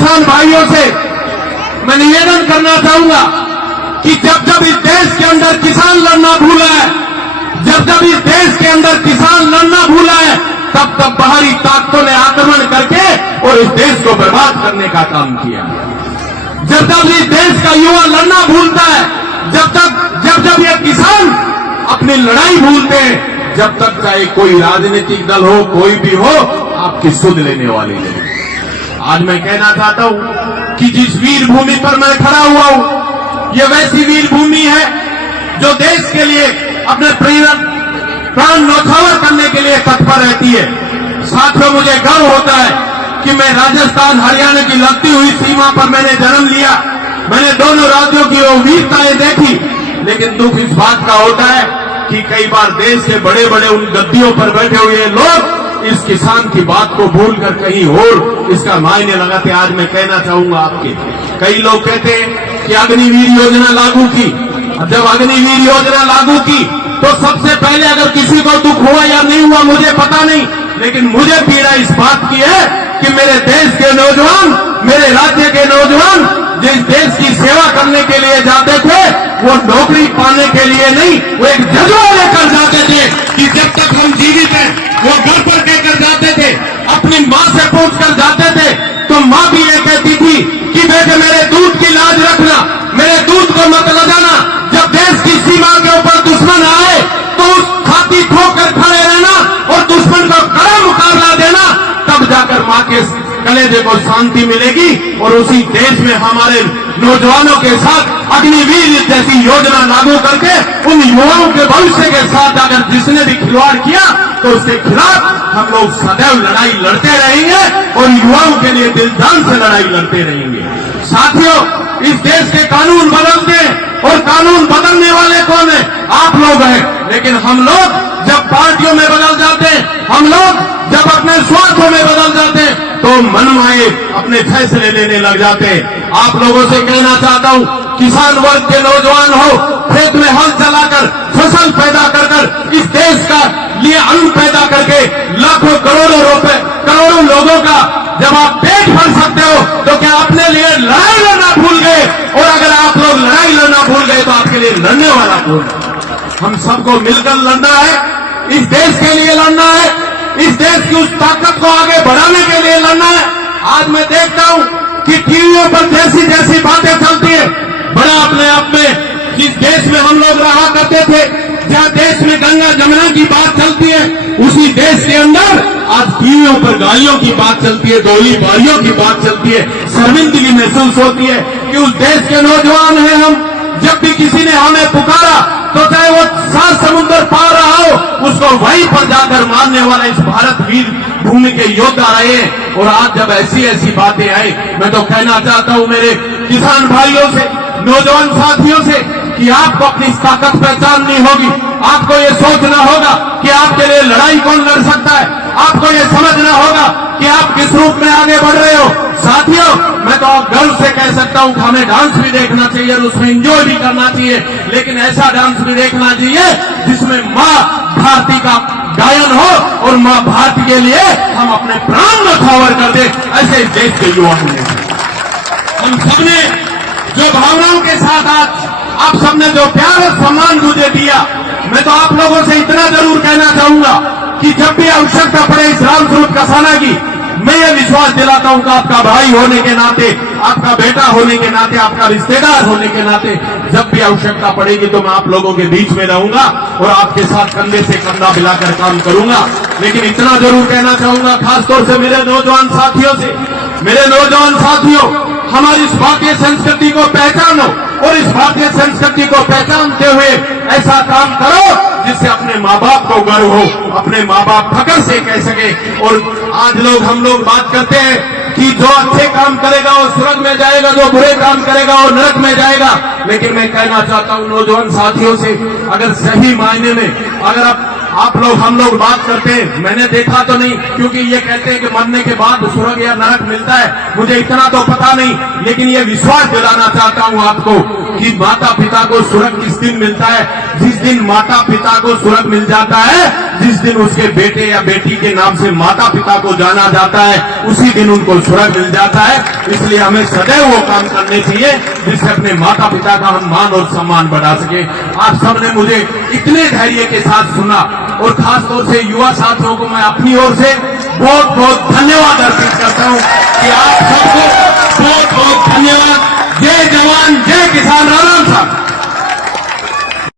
किसान भाइयों से मैं निवेदन करना चाहूंगा कि जब जब इस देश के अंदर किसान लड़ना भूला है, जब जब इस देश के अंदर किसान लड़ना भूला है, तब तब बाहरी ताकतों ने आक्रमण करके और इस देश को बर्बाद करने का काम किया। जब जब इस देश का युवा लड़ना भूलता है, जब जब ये किसान अपनी लड़ाई भूलते हैं, जब तक चाहे कोई राजनीतिक दल हो, कोई भी हो, आपकी सुध लेने वाले नहीं। आज मैं कहना चाहता हूं कि जिस वीर भूमि पर मैं खड़ा हुआ हूं, ये वैसी वीर भूमि है जो देश के लिए अपने प्राण न्यौछावर करने के लिए तत्पर रहती है। साथियों, मुझे गर्व होता है कि मैं राजस्थान हरियाणा की लगती हुई सीमा पर मैंने जन्म लिया। मैंने दोनों राज्यों की वो वीरताएं देखी, लेकिन दुख इस बात का होता है कि कई बार देश के बड़े बड़े उन गद्दियों पर बैठे हुए लोग इस किसान की बात को भूलकर कहीं और इसका मायने लगाते। आज मैं कहना चाहूंगा आपके, कई लोग कहते हैं कि अग्निवीर योजना लागू की। जब अग्निवीर योजना लागू की तो सबसे पहले अगर किसी को दुख हुआ या नहीं हुआ मुझे पता नहीं, लेकिन मुझे पीड़ा इस बात की है कि मेरे देश के नौजवान, मेरे राज्य के नौजवान जिस देश की सेवा करने के लिए जाते थे, वो नौकरी पाने के लिए नहीं, वो एक जज्बा लेकर जाते थे कि जब तक हम जीवित हैं। वो घर पर कहकर जाते थे, अपनी माँ से पूछकर जाते थे, तो माँ भी ये कहती थी कि बेटे मेरे दूध की लाज रखना, मेरे दूध को मत लगाना। जब देश की सीमा के ऊपर दुश्मन आए तो उस छाती ठोकर खड़े रहना और दुश्मन को कड़ा मुकाबला देना, तब जाकर माँ के कलेजे को शांति मिलेगी। और उसी देश में हमारे नौजवानों के साथ अग्निवीर जैसी योजना लागू करके उन युवाओं के भविष्य के साथ अगर जिसने भी खिलवाड़ किया तो उसके खिलाफ हम लोग सदैव लड़ाई लड़ते रहेंगे और युवाओं के लिए दिल जान से लड़ाई लड़ते रहेंगे। साथियों, इस देश के कानून बदलते हैं और कानून बदलने वाले कौन है? आप लोग हैं। लेकिन हम लोग जब पार्टियों में बदल जाते हैं, हम लोग जब अपने स्वार्थों में बदल जाते हैं, तो मनमाए अपने फैसले लेने लग जाते हैं। आप लोगों से कहना चाहता हूं, किसान वर्ग के नौजवान हो, खेत में हल चलाकर फसल पैदा कर इस देश का लिए अन्न पैदा करके लाखों करोड़ों लोगों का जब आप पेट भर सकते हो, तो क्या अपने लिए लड़ाई लड़ना भूल गए? और अगर आप लोग लड़ाई लड़ना भूल गए तो आपके लिए लड़ने वाला कौन? हम सबको मिलकर लड़ना है, इस देश के लिए लड़ना है, इस देश की उस ताकत को आगे बढ़ाने के लिए लड़ना है। आज मैं देखता हूं कि टीवियों पर जैसी जैसी बातें चलती है, बड़ा अपने आप में जिस देश में हम लोग रहा करते थे, जहां देश में गंगा जमुना की बात चलती है, उसी देश के अंदर आज टीवियों पर गालियों की बात चलती है, गोली बारियों की बात चलती है। शर्मिंदगी महसूस होती है कि उस देश के नौजवान हैं हम। जब भी किसी ने हमें पुकारा तो चाहे वो 7 समुद्र पार रहा हो, उसको वहीं पर जाकर मारने वाला इस भारत वीर भूमि के योद्धा रहे हैं। और आज जब ऐसी ऐसी बातें आई, मैं तो कहना चाहता हूं मेरे किसान भाइयों से, नौजवान साथियों से, कि आपको अपनी ताकत पहचाननी होगी। आपको ये सोचना होगा कि आपके लिए लड़ाई कौन लड़ सकता है। आपको ये समझना होगा कि आप किस रूप में आगे बढ़ रहे हो। साथियों, मैं तो गर्व से कह सकता हूं कि हमें डांस भी देखना चाहिए और उसमें एंजॉय भी करना चाहिए, लेकिन ऐसा डांस भी देखना चाहिए जिसमें माँ भारती का गायन हो और माँ भारती के लिए हम अपने प्राण न्यौछावर कर दे। ऐसे इस देश के युवा हैं। हम सबने जो भावनाओं के साथ आज आप सबने जो प्यार और सम्मान मुझे दिया, मैं तो आप लोगों से इतना जरूर कहना चाहूंगा कि जब भी आवश्यकता पड़े इस रामस्वरूप कसाना की, मैं ये विश्वास दिलाता हूं कि आपका भाई होने के नाते, आपका बेटा होने के नाते, आपका रिश्तेदार होने के नाते, जब भी आवश्यकता पड़ेगी तो मैं आप लोगों के बीच में रहूंगा और आपके साथ कंधे से कंधा मिलाकर काम करूंगा। लेकिन इतना जरूर कहना चाहूंगा खासतौर से मेरे नौजवान साथियों से, मेरे नौजवान साथियों, हमारी इस भारतीय संस्कृति को पहचानो और इस भारतीय संस्कृति को पहचानते हुए ऐसा काम करो जिससे अपने माँ बाप को गर्व हो, अपने माँ बाप फकर से कह सके। और आज हम लोग बात करते हैं कि जो अच्छे काम करेगा वो स्वर्ग में जाएगा, जो बुरे काम करेगा वो नरक में जाएगा। लेकिन मैं कहना चाहता हूं नौजवान साथियों से, अगर सही मायने में अगर हम लोग बात करते हैं, मैंने देखा तो नहीं, क्योंकि ये कहते हैं कि मरने के बाद स्वर्ग या नरक मिलता है, मुझे इतना तो पता नहीं, लेकिन ये विश्वास दिलाना चाहता हूं आपको कि माता पिता को स्वर्ग किस दिन मिलता है? जिस दिन माता पिता को स्वर्ग मिल जाता है, जिस दिन उसके बेटे या बेटी के नाम से माता पिता को जाना जाता है, उसी दिन उनको स्वर्ग मिल जाता है। इसलिए हमें सदैव वो काम करने चाहिए जिससे अपने माता पिता का हम मान और सम्मान बढ़ा सके। आप सबने मुझे इतने धैर्य के साथ सुना और खासतौर से युवा साथियों को मैं अपनी ओर से बहुत बहुत धन्यवाद अर्पित करता हूं कि आप सबको